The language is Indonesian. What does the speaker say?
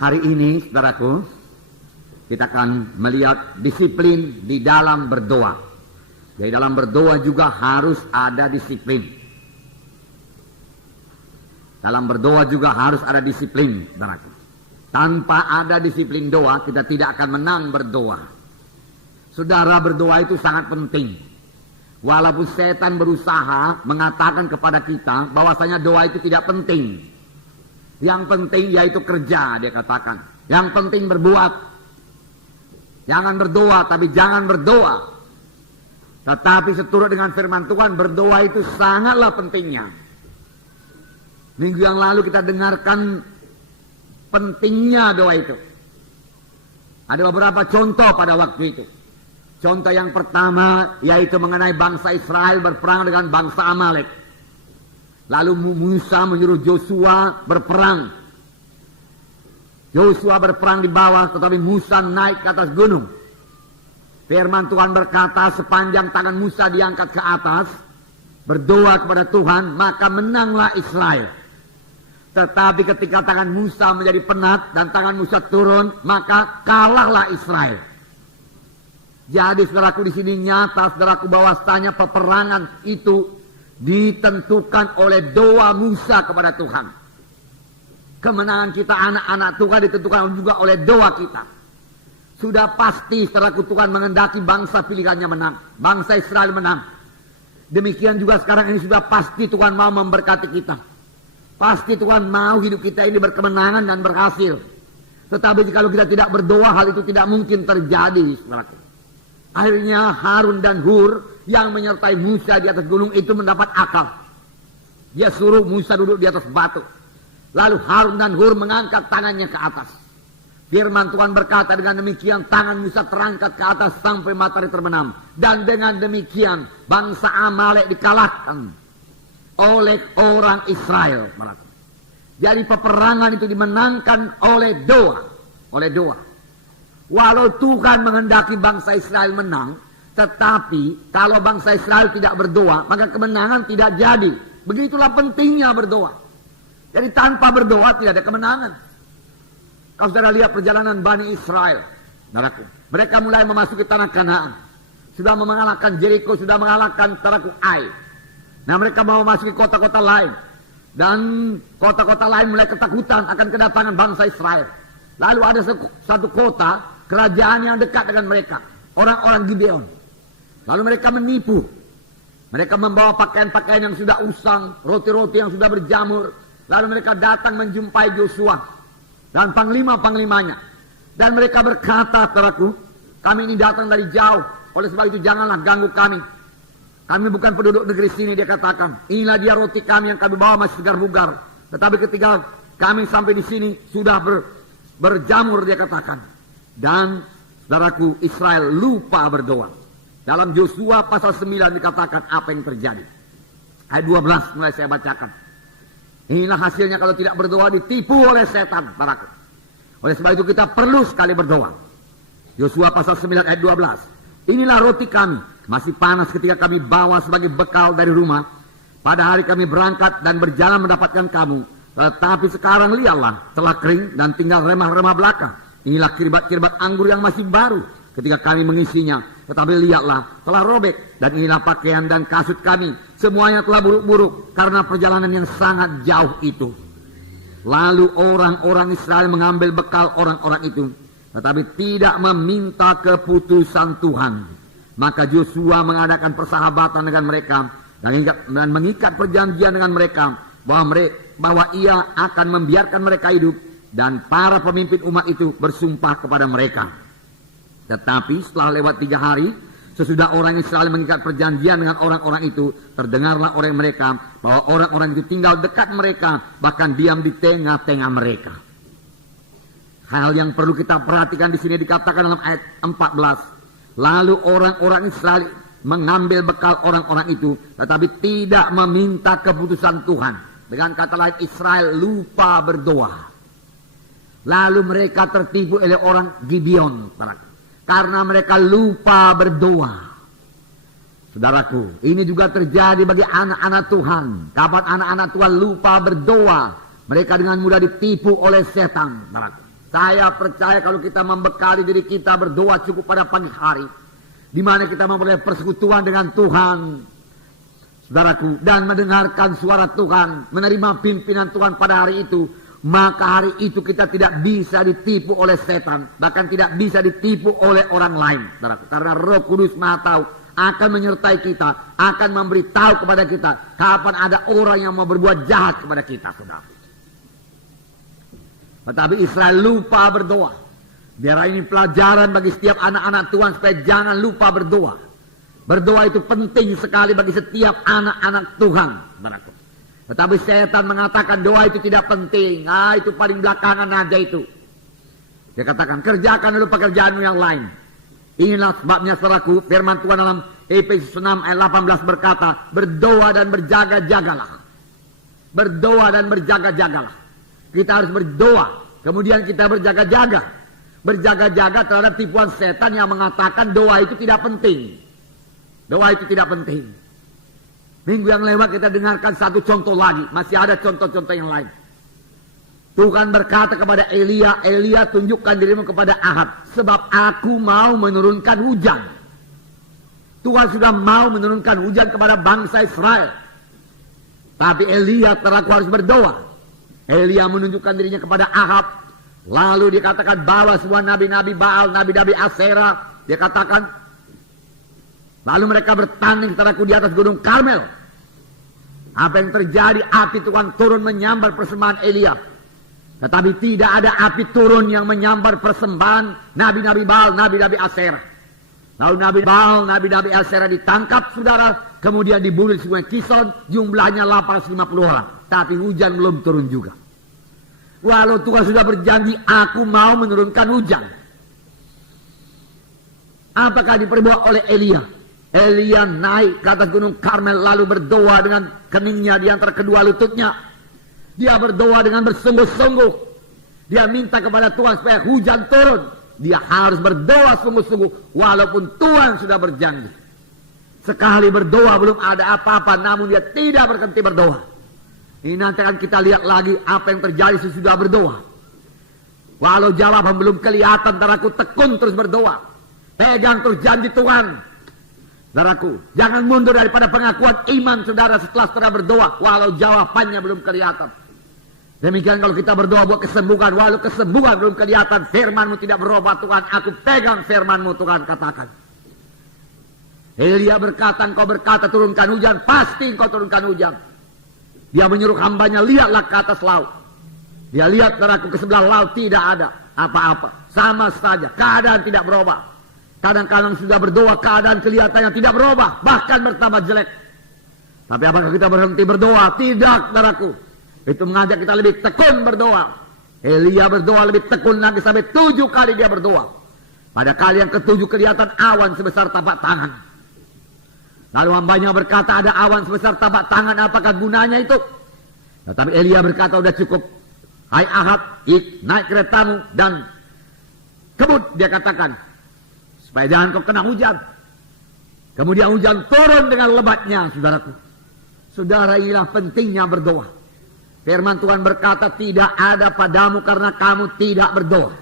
Hari ini, saudaraku, kita akan melihat disiplin di dalam berdoa. Jadi dalam berdoa juga harus ada disiplin. Dalam berdoa juga harus ada disiplin, saudaraku. Tanpa ada disiplin doa, kita tidak akan menang berdoa. Saudara, berdoa itu sangat penting. Walaupun setan berusaha mengatakan kepada kita bahwasanya doa itu tidak penting. Yang penting yaitu kerja, dia katakan. Yang penting berbuat. Jangan berdoa, tapi jangan berdoa. Tetapi seturut dengan firman Tuhan, berdoa itu sangatlah pentingnya. Minggu yang lalu kita dengarkan pentingnya doa itu. Ada beberapa contoh pada waktu itu. Contoh yang pertama yaitu mengenai bangsa Israel berperang dengan bangsa Amalek. Lalu Musa menyuruh Joshua berperang. Joshua berperang di bawah, tetapi Musa naik ke atas gunung. Firman Tuhan berkata, sepanjang tangan Musa diangkat ke atas, berdoa kepada Tuhan, maka menanglah Israel. Tetapi ketika tangan Musa menjadi penat dan tangan Musa turun, maka kalahlah Israel. Jadi saudaraku, di sini nyata saudaraku bahwasanya peperangan itu ditentukan oleh doa Musa kepada Tuhan. Kemenangan kita anak-anak Tuhan ditentukan juga oleh doa kita. Sudah pasti saudaraku, Tuhan mengendaki bangsa pilihannya menang, bangsa Israel menang. Demikian juga sekarang ini sudah pasti Tuhan mau memberkati kita. Pasti Tuhan mau hidup kita ini berkemenangan dan berhasil. Tetapi jika kita tidak berdoa, hal itu tidak mungkin terjadi, saudaraku. Akhirnya Harun dan Hur yang menyertai Musa di atas gunung itu mendapat akal. Dia suruh Musa duduk di atas batu. Lalu Harun dan Hur mengangkat tangannya ke atas. Firman Tuhan berkata, dengan demikian tangan Musa terangkat ke atas sampai matahari terbenam. Dan dengan demikian bangsa Amalek dikalahkan oleh orang Israel. Jadi peperangan itu dimenangkan oleh doa. Oleh doa. Walau Tuhan menghendaki bangsa Israel menang, tetapi kalau bangsa Israel tidak berdoa, maka kemenangan tidak jadi. Begitulah pentingnya berdoa. Jadi tanpa berdoa tidak ada kemenangan. Kalau saudara lihat perjalanan Bani Israel, mereka mulai memasuki tanah Kanaan. Sudah mengalahkan Jericho, sudah mengalahkan Taraku Ai. Nah, mereka mau memasuki kota-kota lain. Dan kota-kota lain mulai ketakutan akan kedatangan bangsa Israel. Lalu ada satu kota, kerajaan yang dekat dengan mereka, orang-orang Gibeon. Lalu mereka menipu. Mereka membawa pakaian-pakaian yang sudah usang, roti-roti yang sudah berjamur. Lalu mereka datang menjumpai Joshua dan panglima-panglimanya. Dan mereka berkata, saudaraku, kami ini datang dari jauh. Oleh sebab itu janganlah ganggu kami. Kami bukan penduduk negeri sini, dia katakan. Inilah dia roti kami yang kami bawa masih segar-bugar. Tetapi ketika kami sampai di sini sudah berjamur, dia katakan. Dan saudaraku, Israel lupa berdoa. Dalam Joshua pasal 9 dikatakan apa yang terjadi. Ayat 12 mulai saya bacakan. Inilah hasilnya kalau tidak berdoa, ditipu oleh setan, saudaraku. Oleh sebab itu kita perlu sekali berdoa. Joshua pasal 9 ayat 12. Inilah roti kami, masih panas ketika kami bawa sebagai bekal dari rumah. Pada hari kami berangkat dan berjalan mendapatkan kamu. Tetapi sekarang lihatlah, telah kering dan tinggal remah-remah belaka. Inilah kirbat-kirbat anggur yang masih baru ketika kami mengisinya. Tetapi lihatlah, telah robek. Dan inilah pakaian dan kasut kami. Semuanya telah buruk-buruk karena perjalanan yang sangat jauh itu. Lalu orang-orang Israel mengambil bekal orang-orang itu. Tetapi tidak meminta keputusan Tuhan. Maka Joshua mengadakan persahabatan dengan mereka. Dan mengikat perjanjian dengan mereka. Bahwa ia akan membiarkan mereka hidup. Dan para pemimpin umat itu bersumpah kepada mereka. Tetapi setelah lewat 3 hari, sesudah orang Israel mengikat perjanjian dengan orang-orang itu, terdengarlah oleh mereka bahwa orang-orang itu tinggal dekat mereka, bahkan diam di tengah-tengah mereka. Hal yang perlu kita perhatikan di sini dikatakan dalam ayat 14. Lalu orang-orang Israel mengambil bekal orang-orang itu, tetapi tidak meminta keputusan Tuhan. Dengan kata lain, Israel lupa berdoa. Lalu mereka tertipu oleh orang Gibeon, karena mereka lupa berdoa. Saudaraku, ini juga terjadi bagi anak-anak Tuhan. Kapan anak-anak Tuhan lupa berdoa, mereka dengan mudah ditipu oleh setan. Saya percaya kalau kita membekali diri kita berdoa cukup pada pagi hari, di mana kita memperoleh persekutuan dengan Tuhan, saudaraku, dan mendengarkan suara Tuhan, menerima pimpinan Tuhan pada hari itu, maka hari itu kita tidak bisa ditipu oleh setan, bahkan tidak bisa ditipu oleh orang lain, saudaraku. Karena Roh Kudus Maha Tahu akan menyertai kita, akan memberitahu kepada kita kapan ada orang yang mau berbuat jahat kepada kita, saudara. Tetapi Israel lupa berdoa. Biar ini pelajaran bagi setiap anak-anak Tuhan supaya jangan lupa berdoa. Berdoa itu penting sekali bagi setiap anak-anak Tuhan. Tetapi setan mengatakan doa itu tidak penting. Itu paling belakangan aja itu. Dia katakan kerjakan dulu pekerjaanmu yang lain. Inilah sebabnya saudaraku, firman Tuhan dalam Efesus 6 ayat 18 berkata, berdoa dan berjaga-jagalah. Berdoa dan berjaga-jagalah. Kita harus berdoa, kemudian kita berjaga-jaga. Berjaga-jaga terhadap tipuan setan yang mengatakan doa itu tidak penting. Doa itu tidak penting. Minggu yang lewat kita dengarkan satu contoh lagi. Masih ada contoh-contoh yang lain. Tuhan berkata kepada Elia, Elia tunjukkan dirimu kepada Ahab, sebab aku mau menurunkan hujan. Tuhan sudah mau menurunkan hujan kepada bangsa Israel. Tapi Elia terlaku harus berdoa. Elia menunjukkan dirinya kepada Ahab. Lalu dikatakan bawa semua nabi-nabi Baal, nabi-nabi Asera. Dia katakan. Lalu mereka bertanding saudaraku di atas gunung Karmel. Apa yang terjadi? Api Tuhan turun menyambar persembahan Elia. Tetapi tidak ada api turun yang menyambar persembahan nabi-nabi Baal, nabi-nabi Asera. Lalu nabi Baal, nabi-nabi Asera ditangkap saudara. Kemudian dibunuh di sungai Kison. Jumlahnya 850 orang. Tapi hujan belum turun juga. Walau Tuhan sudah berjanji, aku mau menurunkan hujan. Apakah diperbuat oleh Elia? Elia naik ke atas gunung Karmel lalu berdoa dengan keningnya di antara kedua lututnya. Dia berdoa dengan bersungguh-sungguh. Dia minta kepada Tuhan supaya hujan turun. Dia harus berdoa sungguh-sungguh walaupun Tuhan sudah berjanji. Sekali berdoa belum ada apa-apa, namun dia tidak berhenti berdoa. Ini nanti akan kita lihat lagi apa yang terjadi sesudah berdoa. Walau jawaban belum kelihatan, saudaraku, tekun terus berdoa. Pegang terus janji Tuhan. Saudaraku, jangan mundur daripada pengakuan iman saudara setelah saudara berdoa. Walau jawabannya belum kelihatan. Demikian kalau kita berdoa buat kesembuhan. Walau kesembuhan belum kelihatan, firman-Mu tidak berubah Tuhan. Aku pegang firman-Mu Tuhan, katakan. Elia berkata, engkau berkata turunkan hujan. Pasti engkau turunkan hujan. Dia menyuruh hambanya, lihatlah ke atas laut. Dia lihat saudaraku ke sebelah laut, tidak ada apa-apa. Sama saja, keadaan tidak berubah. Kadang-kadang sudah berdoa, keadaan kelihatannya tidak berubah, bahkan bertambah jelek. Tapi apakah kita berhenti berdoa? Tidak, saudaraku. Itu mengajak kita lebih tekun berdoa. Elia berdoa lebih tekun lagi sampai 7 kali dia berdoa. Pada kali yang ke-7 kelihatan awan sebesar tapak tangan. Lalu hambanya berkata, ada awan sebesar tapak tangan, apakah gunanya itu? Tetapi Elia berkata, udah cukup. Hai Ahab, naik keretamu dan kebut, dia katakan. Supaya jangan kau kena hujan. Kemudian hujan turun dengan lebatnya, saudaraku. Saudara, inilah pentingnya berdoa. Firman Tuhan berkata, tidak ada padamu karena kamu tidak berdoa.